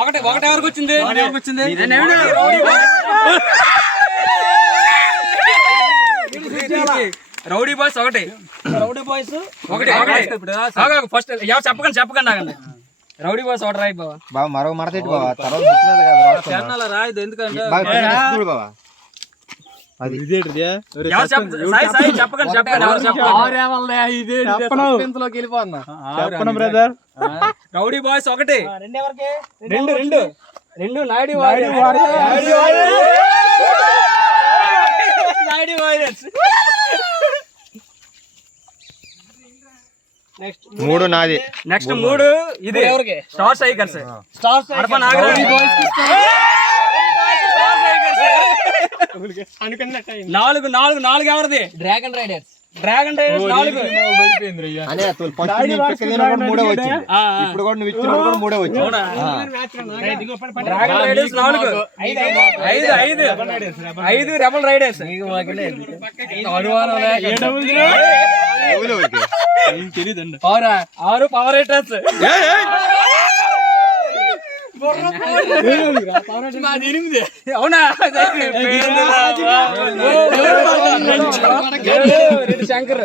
ఒకటి ఎవరికి వచ్చింది? రౌడీ బాయ్స్ ఒకటి. ఫస్ట్ చెప్పకండి ఆగండి. రౌడీ బాయ్స్ ఒకటి రాయి బాబా. మరో మడత రాయదు ఎందుకంటే రౌడీ బాయ్స్ ఒకటి. రెండు నాయుడు మూడు నాది. నెక్స్ట్ మూడు ఇది స్టార్ స్ట్రైకర్స్. నాలుగు ఎవరిది? Dragon riders 4. మూడో వచ్చింది. ఇప్పుడు కూడా నువ్వు ఇచ్చిన కూడా మూడో వచ్చింది. Dragon riders 4. 5 rebel riders. 6 power riders. అవునా? శంకర్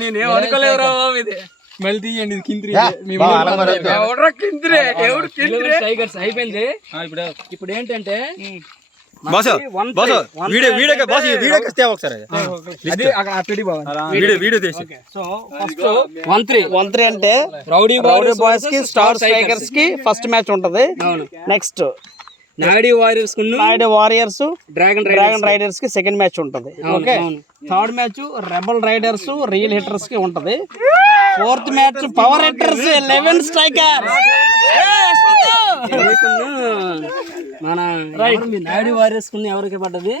నేనేం అనుకోలేదురా ఇది. మళ్ళీ తీయండి టైగర్స్ అయిపోయింది. ఇప్పుడు ఏంటంటే అంటే రౌడీ బాయ్స్ కి స్టార్ స్ట్రైకర్స్ కి ఫస్ట్ మ్యాచ్ ఉంటది. Next Naidu warriors dragon riders కి సెకండ్ మ్యాచ్ ఉంటది. Okay, third match rebel riders real hitters కి ఉంటది. Fourth match power hitters 11 strikers. మన నాయుడు వారియర్స్ ఎవరికి పడ్డది?